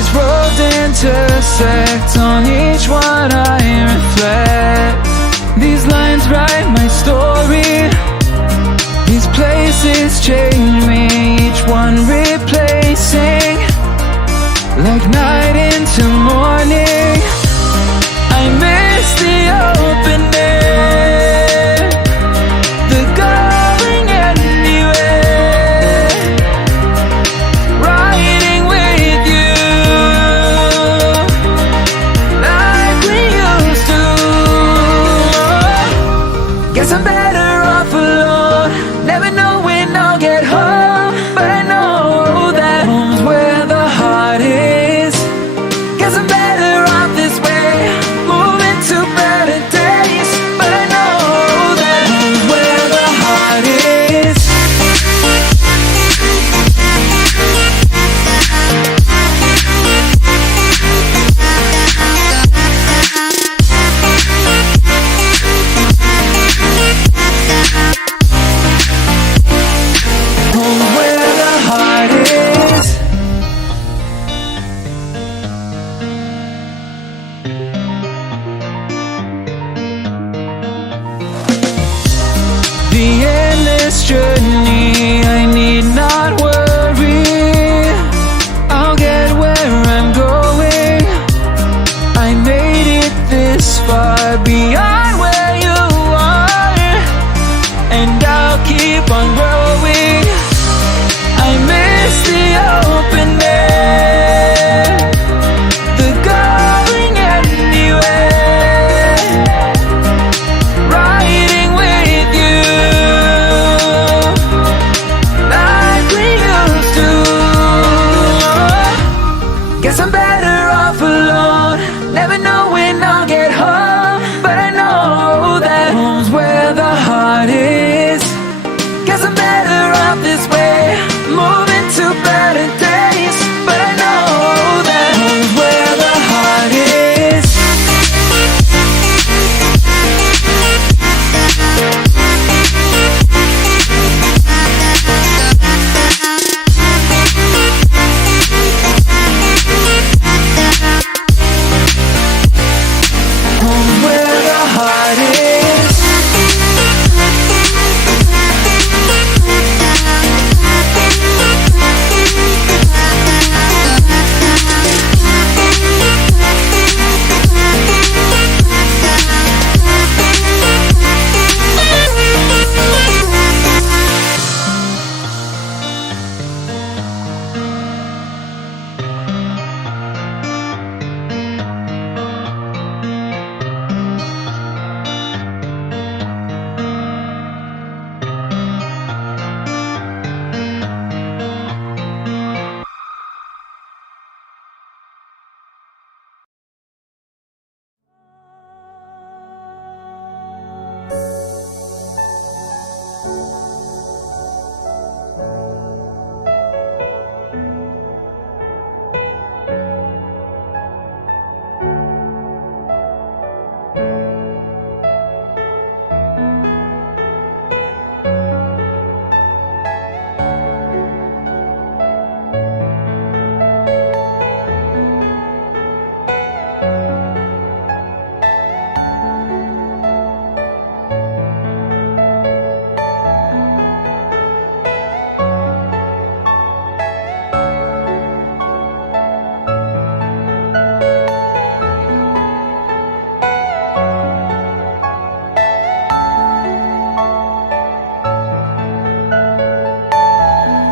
These roads intersect, on each one I reflect. These lines write my story, these places change me, each one replacing, like night into morning. I miss the open air, the going anywhere, riding with you like we used to. Guess I'm better off alone, never know when I'll get home, but I know that home's where the heart is. Guess I'm better off this way, moving to better days, but I know that home's where the heart is. Home's where the heart is. The endless journey, I need not worry, I'll get where I'm going. I made it this far, beyond where you are, and I'll keep on growing. I miss the open air, the going anywhere, riding with you like we used to. Guess I'm better off alone, never know when I'll get home, but I know that home's where the heart is. Guess I'm better off this way, moving to better days, but I know that home's where the heart is. Home's where the heart is.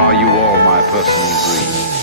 Are you all my personal dreams?